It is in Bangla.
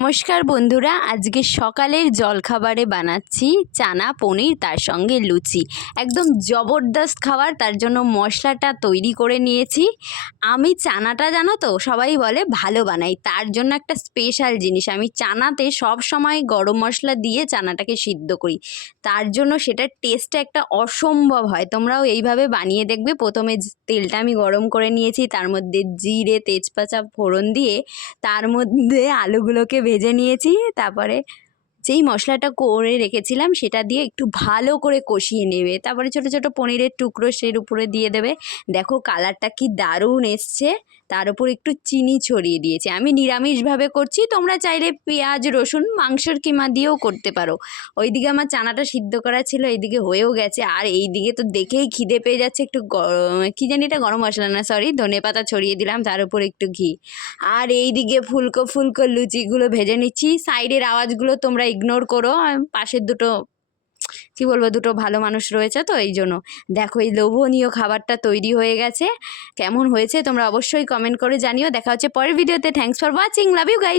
নমস্কার বন্ধুরা, আজকে সকালের জলখাবারে বানাচ্ছি চানা পনির, তার সঙ্গে লুচি। একদম জবরদস্ত খাবার। তার জন্য মশলাটা তৈরি করে নিয়েছি। আমি চানাটা জানো তো সবাই বলে ভালো বানাই, তার জন্য একটা স্পেশাল জিনিস, আমি চানাতে সব সময় গরম মশলা দিয়ে চানাটাকে সিদ্ধ করি। তার জন্য সেটার টেস্টটা একটা অসম্ভব হয়। তোমরাও এইভাবে বানিয়ে দেখবে। প্রথমে তেলটা আমি গরম করে নিয়েছি, তার মধ্যে জিরে তেজপাতা ফোড়ন দিয়ে তার মধ্যে আলুগুলোকে ভেজে নিয়েছি। তারপরে যেই মশলাটা করে রেখেছিলাম সেটা দিয়ে একটু ভালো করে কষিয়ে নেবে। তারপরে ছোটো ছোটো পনিরের টুকরো এর উপরে দিয়ে দেবে। দেখো কালারটা কি দারুণ এসছে। তার উপর একটু চিনি ছড়িয়ে দিয়েছি। আমি নিরামিষভাবে করছি, তোমরা চাইলে পেঁয়াজ রসুন মাংসের কিমা দিয়েও করতে পারো। ওইদিকে আমার চানাটা সিদ্ধ করা ছিল, এইদিকে হয়েও গেছে। আর এইদিকে তো দেখেই খিদে পেয়ে যাচ্ছে। একটু কী জানি এটা, গরম মশলা না সরি, ধনেপাতা ছড়িয়ে দিলাম, তার উপর একটু ঘি। আর এইদিকে ফুলকো ফুলকো লুচিগুলো ভেজে নিচ্ছি। সাইডের আওয়াজগুলো তোমরা ইগনোর করো, পাশের দুটো কি বলবো, দুটো ভালো মানুষ রয়েছে তো এই জন্য। দেখো এই লোভনীয় খাবারটা তৈরি হয়ে গেছে। কেমন হয়েছে তোমরা অবশ্যই কমেন্ট করে জানিও। দেখা হচ্ছে পরের ভিডিওতে। Thanks for watching, love you guys.